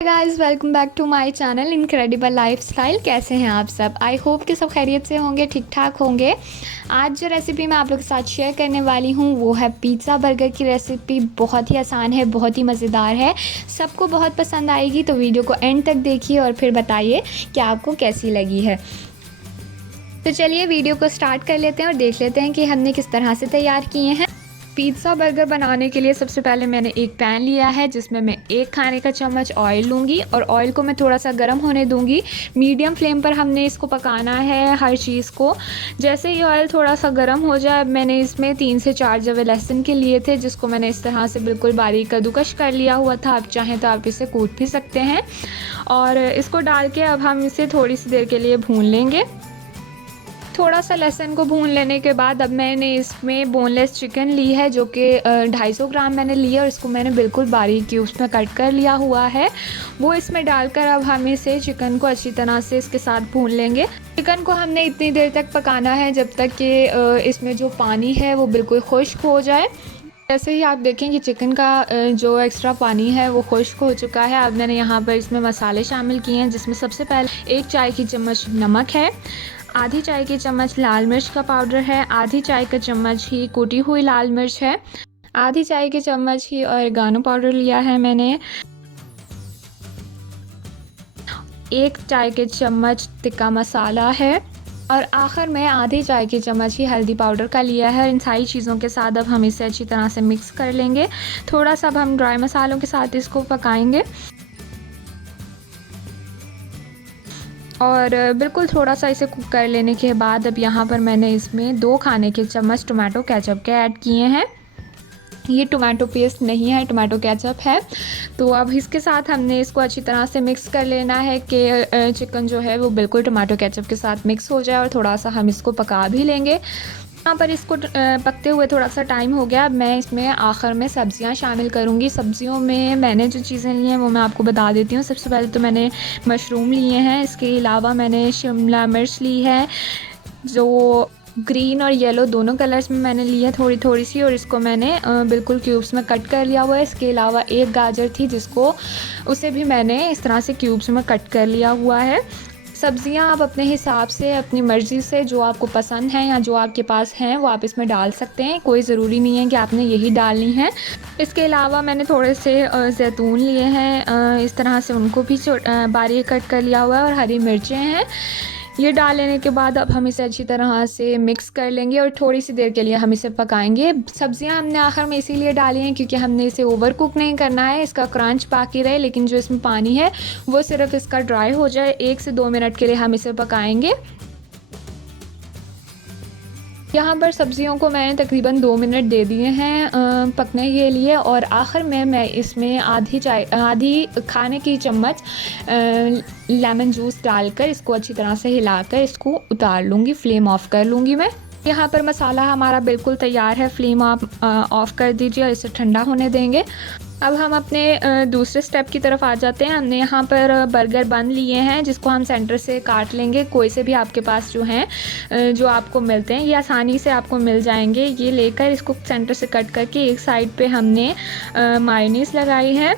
Guys welcome back to my channel incredible lifestyle. कैसे हैं आप सब? आई होप कि सब खैरियत से होंगे, ठीक ठाक होंगे। आज जो रेसिपी मैं आप लोगों के साथ शेयर करने वाली हूँ वो है पिज़्ज़ा बर्गर की रेसिपी। बहुत ही आसान है, बहुत ही मज़ेदार है, सबको बहुत पसंद आएगी। तो वीडियो को एंड तक देखिए और फिर बताइए कि आपको कैसी लगी है। तो चलिए वीडियो को स्टार्ट कर लेते हैं और देख लेते हैं कि हमने किस तरह से तैयार किए हैं। पिज़्ज़ा बर्गर बनाने के लिए सबसे पहले मैंने एक पैन लिया है जिसमें मैं 1 खाने का चम्मच ऑयल लूँगी और ऑयल को मैं थोड़ा सा गर्म होने दूँगी। मीडियम फ्लेम पर हमने इसको पकाना है हर चीज़ को। जैसे ही ऑयल थोड़ा सा गर्म हो जाए, मैंने इसमें 3 से 4 जवे लहसुन के लिए थे जिसको मैंने इस तरह से बिल्कुल बारीक कद्दूकश कर लिया हुआ था। आप चाहें तो आप इसे कूट भी सकते हैं और इसको डाल के अब हम इसे थोड़ी सी देर के लिए भून लेंगे। थोड़ा सा लहसुन को भून लेने के बाद अब मैंने इसमें बोनलेस चिकन ली है जो कि 250 ग्राम मैंने लिया और इसको मैंने बिल्कुल बारीक क्यूब्स में कट कर लिया हुआ है। वो इसमें डालकर अब हम इसे चिकन को अच्छी तरह से इसके साथ भून लेंगे। चिकन को हमने इतनी देर तक पकाना है जब तक कि इसमें जो पानी है वो बिल्कुल खुश्क हो जाए। जैसे ही आप देखें कि चिकन का जो एक्स्ट्रा पानी है वो खुश्क हो चुका है। अब मैंने यहाँ पर इसमें मसाले शामिल किए हैं जिसमें सबसे पहले 1 चाय की चम्मच नमक है, आधी चाय की चम्मच लाल मिर्च का पाउडर है, आधी चाय का चम्मच ही कुटी हुई लाल मिर्च है, आधी चाय की चम्मच ही ऑरिगानो पाउडर लिया है मैंने, 1 चाय के चम्मच टिक्का मसाला है और आखिर में आधी चाय की चम्मच ही हल्दी पाउडर का लिया है। इन सारी चीज़ों के साथ अब हम इसे अच्छी तरह से मिक्स कर लेंगे। थोड़ा सा अब हम ड्राई मसालों के साथ इसको पकाएंगे और बिल्कुल थोड़ा सा इसे कुक कर लेने के बाद अब यहाँ पर मैंने इसमें 2 खाने के चम्मच टोमेटो केचप के ऐड किए हैं। ये टोमेटो पेस्ट नहीं है, टोमेटो केचप है। तो अब इसके साथ हमने इसको अच्छी तरह से मिक्स कर लेना है कि चिकन जो है वो बिल्कुल टोमेटो केचप के साथ मिक्स हो जाए और थोड़ा सा हम इसको पका भी लेंगे। यहाँ पर इसको पकते हुए थोड़ा सा टाइम हो गया। अब मैं इसमें आखिर में सब्जियां शामिल करूँगी। सब्जियों में मैंने जो चीज़ें ली हैं वो मैं आपको बता देती हूँ। सबसे पहले तो मैंने मशरूम लिए हैं, इसके अलावा मैंने शिमला मिर्च ली है जो ग्रीन और येलो दोनों कलर्स में मैंने ली है थोड़ी थोड़ी सी, और इसको मैंने बिल्कुल क्यूब्स में कट कर लिया हुआ है। इसके अलावा 1 गाजर थी जिसको उसे भी मैंने इस तरह से क्यूब्स में कट कर लिया हुआ है। सब्जियां आप अपने हिसाब से, अपनी मर्ज़ी से जो आपको पसंद है या जो आपके पास हैं वो आप इसमें डाल सकते हैं। कोई ज़रूरी नहीं है कि आपने यही डालनी है। इसके अलावा मैंने थोड़े से जैतून लिए हैं, इस तरह से उनको भी बारीक कट कर लिया हुआ है और हरी मिर्चें हैं। ये डाल लेने के बाद अब हम इसे अच्छी तरह से मिक्स कर लेंगे और थोड़ी सी देर के लिए हम इसे पकाएंगे। सब्जियां हमने आखिर में इसीलिए डाली हैं क्योंकि हमने इसे ओवर कुक नहीं करना है, इसका क्रंच बाकी रहे लेकिन जो इसमें पानी है वो सिर्फ इसका ड्राई हो जाए। 1 से 2 मिनट के लिए हम इसे पकाएंगे। यहाँ पर सब्जियों को मैंने तकरीबन 2 मिनट दे दिए हैं पकने के लिए और आखिर में मैं इसमें आधी खाने की चम्मच लेमन जूस डालकर इसको अच्छी तरह से हिलाकर इसको उतार लूँगी, फ्लेम ऑफ कर लूँगी मैं। यहाँ पर मसाला हमारा बिल्कुल तैयार है। फ्लेम आप ऑफ़ कर दीजिए और इसे ठंडा होने देंगे। अब हम अपने दूसरे स्टेप की तरफ आ जाते हैं। हमने यहाँ पर बर्गर बन लिए हैं जिसको हम सेंटर से काट लेंगे। कोई से भी आपके पास जो हैं जो आपको मिलते हैं ये आसानी से आपको मिल जाएंगे। ये लेकर इसको सेंटर से कट करके एक साइड पे हमने मायोनीज़ लगाई है,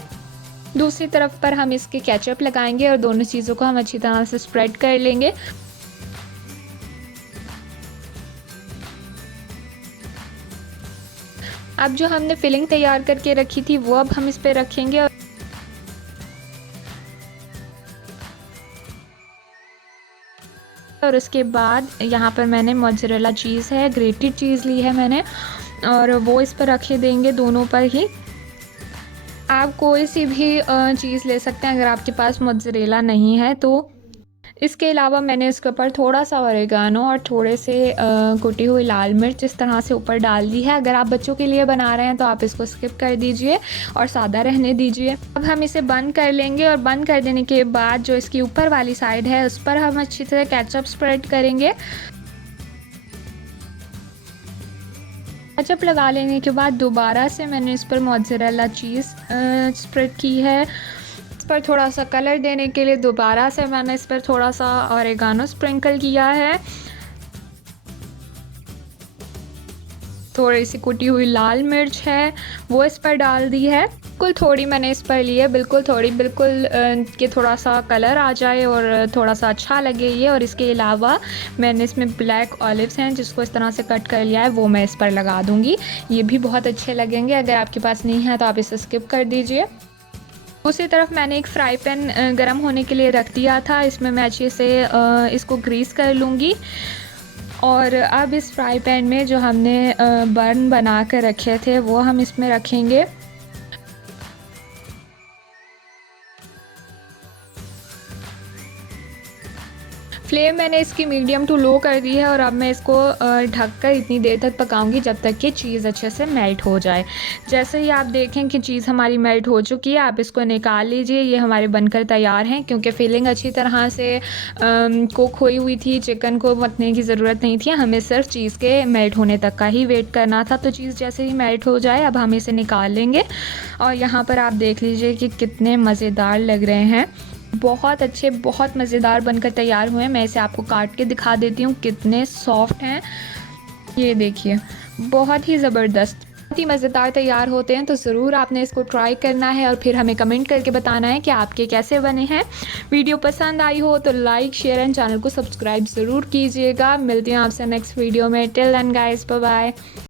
दूसरी तरफ पर हम इसके केचप लगाएंगे और दोनों चीज़ों को हम अच्छी तरह से स्प्रेड कर लेंगे। अब जो हमने फिलिंग तैयार करके रखी थी वो अब हम इस पे रखेंगे और उसके बाद यहाँ पर मैंने मोज़रेला चीज़ है, ग्रेटेड चीज़ ली है मैंने और वो इस पर रखे देंगे दोनों पर ही। आप कोई सी भी चीज़ ले सकते हैं अगर आपके पास मोज़रेला नहीं है तो। इसके अलावा मैंने इसके ऊपर थोड़ा सा ऑरिगानो और थोड़े से कुटी हुई लाल मिर्च इस तरह से ऊपर डाल दी है। अगर आप बच्चों के लिए बना रहे हैं तो आप इसको स्किप कर दीजिए और सादा रहने दीजिए। अब हम इसे बंद कर लेंगे और बंद कर देने के बाद जो इसकी ऊपर वाली साइड है उस पर हम अच्छी तरह केचप स्प्रेड करेंगे। केचप लगा लेने के बाद दोबारा से मैंने इस पर मोज़रेला चीज़ स्प्रेड की है। पर थोड़ा सा कलर देने के लिए दोबारा से मैंने इस पर थोड़ा सा ऑरिगानो स्प्रिंकल किया है। थोड़ी सी कुटी हुई लाल मिर्च है वो इस पर डाल दी है। बिल्कुल थोड़ी मैंने इस पर ली है, बिल्कुल थोड़ी, बिल्कुल कि थोड़ा सा कलर आ जाए और थोड़ा सा अच्छा लगे ये। और इसके अलावा मैंने इसमें ब्लैक ऑलिव्स हैं जिसको इस तरह से कट कर लिया है, वो मैं इस पर लगा दूँगी। ये भी बहुत अच्छे लगेंगे। अगर आपके पास नहीं है तो आप इसे स्किप कर दीजिए। दूसरी तरफ मैंने एक फ्राई पैन गरम होने के लिए रख दिया था। इसमें मैं अच्छे से इसको ग्रीस कर लूँगी। और अब इस फ्राई पैन में जो हमने बर्न बना कर रखे थे वो हम इसमें रखेंगे। फ्लेम मैंने इसकी मीडियम टू लो कर दी है और अब मैं इसको ढककर इतनी देर तक पकाऊंगी जब तक कि चीज़ अच्छे से मेल्ट हो जाए। जैसे ही आप देखें कि चीज़ हमारी मेल्ट हो चुकी है, आप इसको निकाल लीजिए। ये हमारे बनकर तैयार हैं क्योंकि फिलिंग अच्छी तरह से कुक हुई हुई थी। चिकन को मतने की ज़रूरत नहीं थी, हमें सिर्फ चीज़ के मेल्ट होने तक का ही वेट करना था। तो चीज़ जैसे ही मेल्ट हो जाए अब हम इसे निकाल लेंगे। और यहाँ पर आप देख लीजिए कि कितने मज़ेदार लग रहे हैं, बहुत अच्छे, बहुत मज़ेदार बनकर तैयार हुए हैं। मैं इसे आपको काट के दिखा देती हूँ कितने सॉफ्ट हैं। ये देखिए, बहुत ही ज़बरदस्त, बहुत ही मज़ेदार तैयार होते हैं। तो ज़रूर आपने इसको ट्राई करना है और फिर हमें कमेंट करके बताना है कि आपके कैसे बने हैं। वीडियो पसंद आई हो तो लाइक, शेयर एंड चैनल को सब्सक्राइब ज़रूर कीजिएगा। मिलती हूँ आपसे नेक्स्ट वीडियो में। Till then guys, bye bye.